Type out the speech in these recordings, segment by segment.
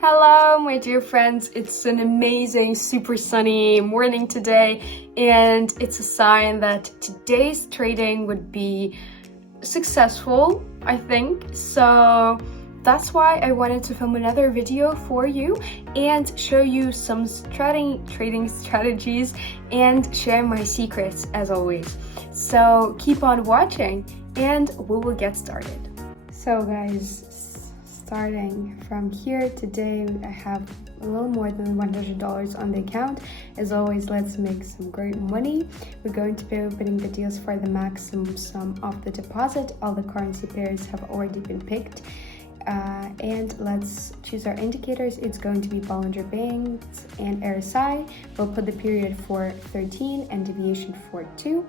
Hello, my dear friends. It's an amazing, super sunny morning today, and it's a sign that today's trading would be successful, I think. So that's why I wanted to film another video for you and show you some trading strategies and share my secrets as always. So keep on watching and we will get started. So guys, starting from here, today I have a little more than $100 on the account. As always, let's make some great money. We're going to be opening the deals for the maximum sum of the deposit. All the currency pairs have already been picked. And let's choose our indicators. It's going to be Bollinger Bands and RSI. We'll put the period for 13 and deviation for 2.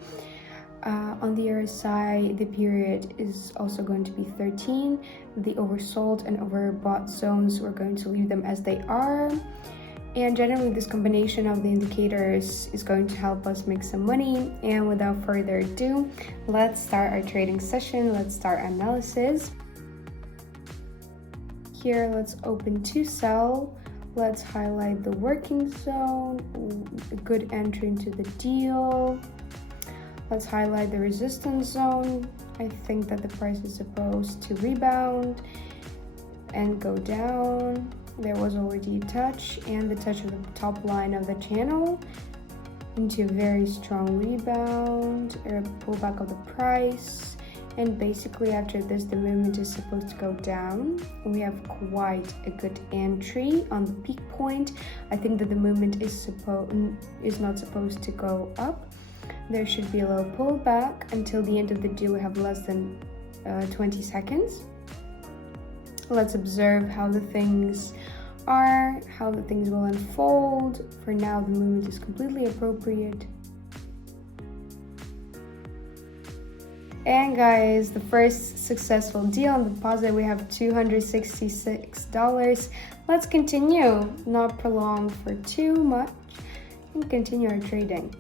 On the RSI, the period is also going to be 13. The oversold and overbought zones, we're going to leave them as they are. And generally, this combination of the indicators is going to help us make some money. And without further ado, let's start our trading session. Let's start analysis. Here, let's open to sell. Let's highlight the working zone, a good entry into the deal. Let's highlight the resistance zone. I think that the price is supposed to rebound and go down. There was already a touch and the touch of the top line of the channel into a very strong rebound or a pullback of the price. And basically after this, the movement is supposed to go down. We have quite a good entry on the peak point. I think that the movement is not supposed to go up. There should be a little pullback. Until the end of the deal, we have less than 20 seconds. Let's observe how the things are, how the things will unfold. For now, the movement is completely appropriate. And guys, the first successful deal on the deposit, we have $266. Let's continue, not prolong for too much, and continue our trading.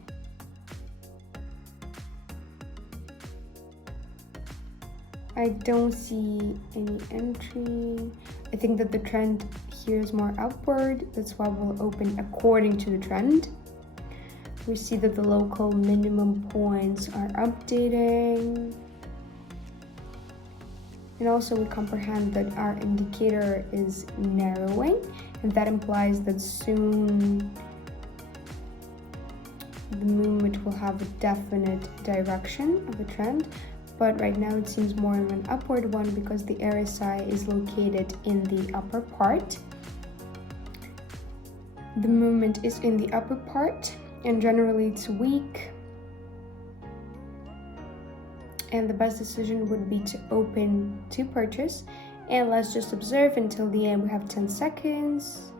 I don't see any entry. I think that the trend here is more upward. That's why we'll open according to the trend. We see that the local minimum points are updating. And also we comprehend that our indicator is narrowing, and that implies that soon the movement will have a definite direction of the trend. But right now it seems more of an upward one because the RSI is located in the upper part. The movement is in the upper part and generally it's weak. And the best decision would be to open to purchase. And let's just observe until the end. We have 10 seconds.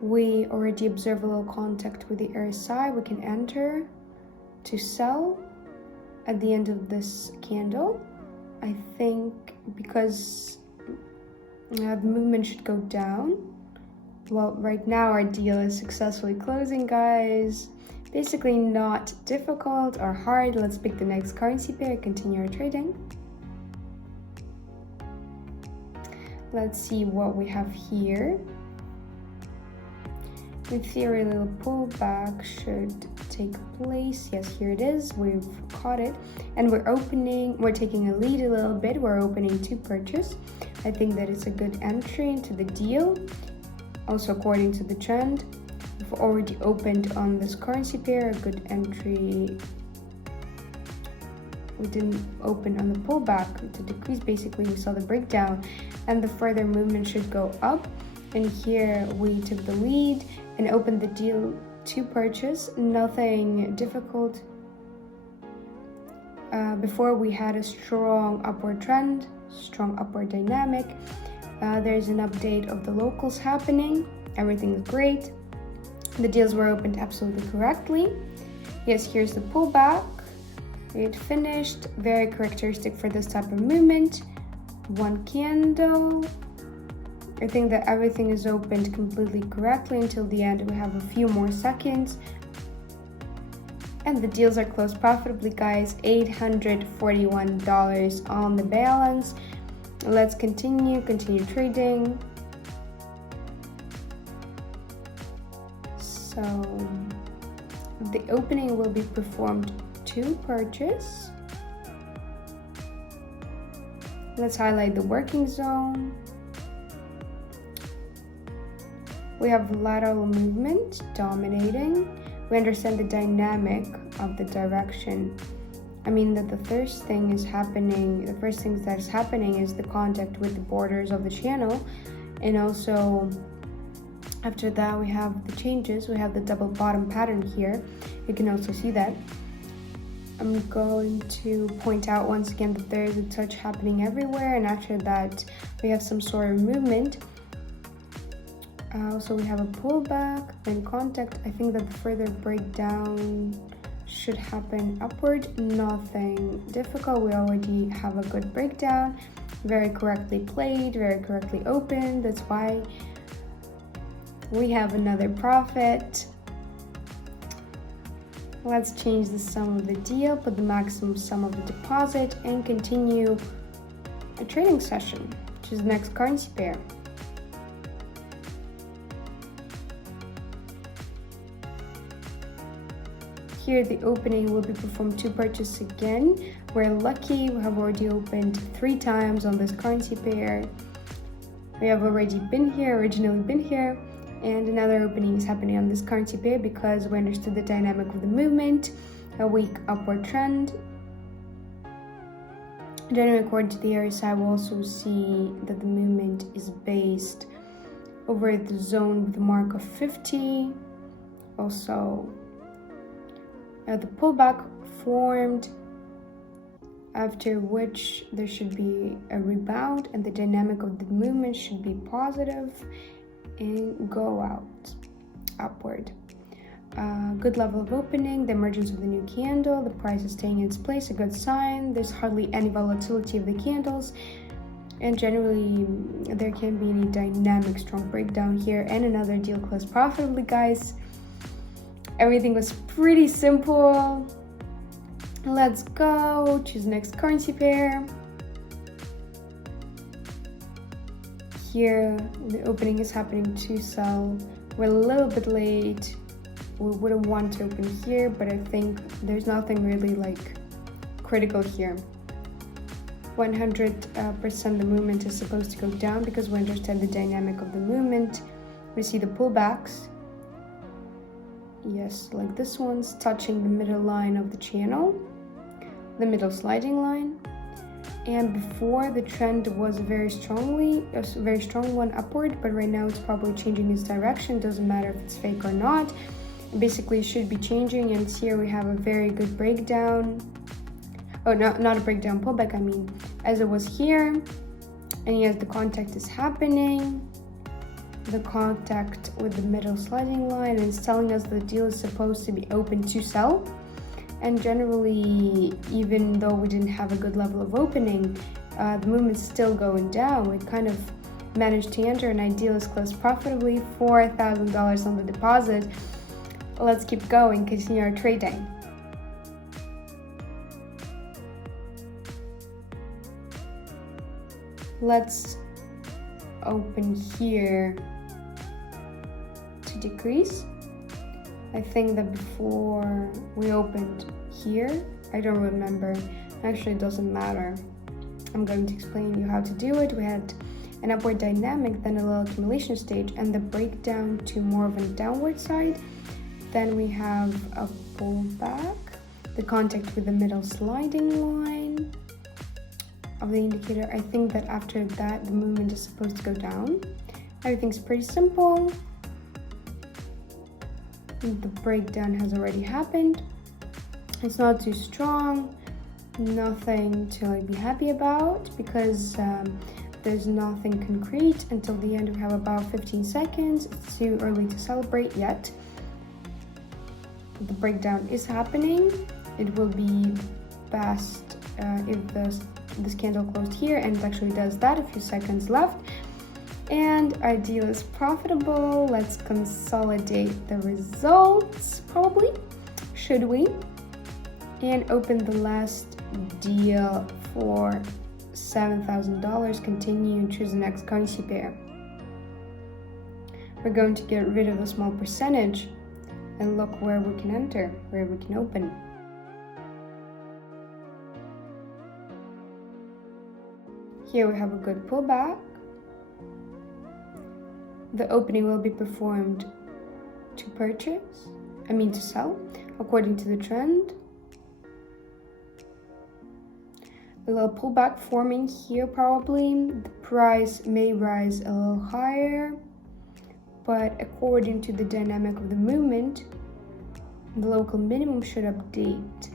We already observe a little contact with the RSI. We can enter to sell at the end of this candle. I think because the movement should go down. Well, right now our deal is successfully closing, guys. Basically not difficult or hard. Let's pick the next currency pair, continue our trading. Let's see what we have here. In theory, a little pullback should take place. Yes, here it is. We've caught it. And we're taking a lead a little bit. We're opening to purchase. I think that it's a good entry into the deal. Also, according to the trend, we've already opened on this currency pair, a good entry. We didn't open on the pullback to decrease. Basically, we saw the breakdown and the further movement should go up. And here we took the lead and opened the deal to purchase. Nothing difficult. Before we had a strong upward trend, strong upward dynamic. There's an update of the locals happening. Everything is great. The deals were opened absolutely correctly. Yes, here's the pullback. It finished. Very characteristic for this type of movement. One candle. I think that everything is opened completely correctly until the end. We have a few more seconds. And the deals are closed profitably, guys. $841 on the balance. Let's continue trading. So the opening will be performed to purchase. Let's highlight the working zone. We have lateral movement dominating. We understand the dynamic of the direction. I mean that the first thing that is happening is the contact with the borders of the channel, and also after that we have the changes. We have the double bottom pattern here. You can also see that. I'm going to point out once again that there is a touch happening everywhere, and after that we have some sort of movement. So we have a pullback, then contact. I think that the further breakdown should happen upward. Nothing difficult. We already have a good breakdown, very correctly played, very correctly opened. That's why we have another profit. Let's change the sum of the deal, put the maximum sum of the deposit, and continue a trading session, which is the next currency pair. Here the opening will be performed to purchase again. We're lucky, we have already opened 3 times on this currency pair. We have already originally been here, and another opening is happening on this currency pair because we understood the dynamic of the movement, a weak upward trend. Generally, according to the RSI, we'll also see that the movement is based over the zone with the mark of 50. Also, the pullback formed, after which there should be a rebound and the dynamic of the movement should be positive and go upward. Good level of opening, the emergence of the new candle, the price is staying in its place, a good sign. There's hardly any volatility of the candles, and generally there can't be any dynamic strong breakdown here. And another deal closed profitably, guys. Everything was pretty simple. Let's go choose next currency pair. Here the opening is happening to sell. We're a little bit late. We wouldn't want to open here, but I think there's nothing really like critical here. 100% the movement is supposed to go down because we understand the dynamic of the movement. We see the pullbacks. Yes, like this one's touching the middle line of the channel, the middle sliding line. And before, the trend was a very strong one upward, but right now it's probably changing its direction. Doesn't matter if it's fake or not. Basically, it should be changing, and here we have a very good breakdown. Oh, not a breakdown, pullback, I mean, as it was here. And yes, the contact is happening. The contact with the middle sliding line, and it's telling us the deal is supposed to be open to sell. And generally, even though we didn't have a good level of opening, the movement's still going down. We kind of managed to enter, and our deal is closed profitably, $4,000 on the deposit. Let's keep going, continue our trading. Let's open here to decrease. I think that before we opened here, I don't remember, actually it doesn't matter. I'm going to explain you how to do it. We had an upward dynamic, then a little accumulation stage, and the breakdown to more of a downward side. Then we have a pullback, the contact with the middle sliding line of the indicator. I think that after that, the movement is supposed to go down. Everything's pretty simple. The breakdown has already happened. It's not too strong, nothing to be happy about because there's nothing concrete until the end. We have about 15 seconds. It's too early to celebrate yet. The breakdown is happening. It will be best if this candle closed here, and it actually does that. A few seconds left, and our deal is profitable. Let's consolidate the results, probably, should we? And open the last deal for $7,000. Continue and choose the next currency pair. We're going to get rid of the small percentage and look where we can enter, where we can open. Here we have a good pullback. The opening will be performed to sell, according to the trend. A little pullback forming here probably. The price may rise a little higher, but according to the dynamic of the movement, the local minimum should update.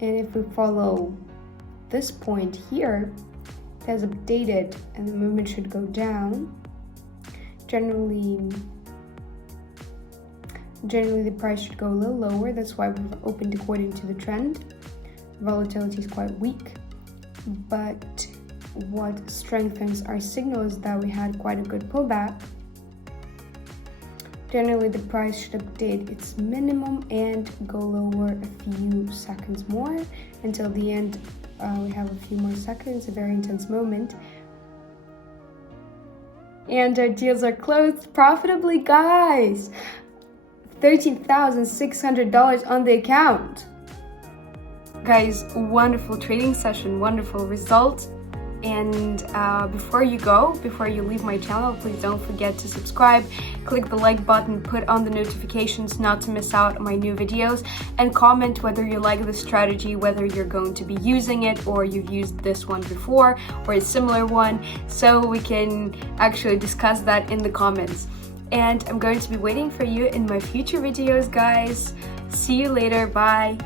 And if we follow this point here, it has updated and the movement should go down. Generally the price should go a little lower. That's why we've opened according to the trend. Volatility is quite weak, but what strengthens our signal is that we had quite a good pullback. Generally, the price should update its minimum and go lower a few seconds more until the end. We have a few more seconds, a very intense moment. And our deals are closed profitably, guys. $13,600 on the account. Guys, wonderful trading session, wonderful results. And before you leave my channel, please don't forget to subscribe, click the like button, put on the notifications not to miss out on my new videos, and comment whether you like the strategy, whether you're going to be using it or you've used this one before or a similar one, so we can actually discuss that in the comments. And I'm going to be waiting for you in my future videos, guys. See you later. Bye.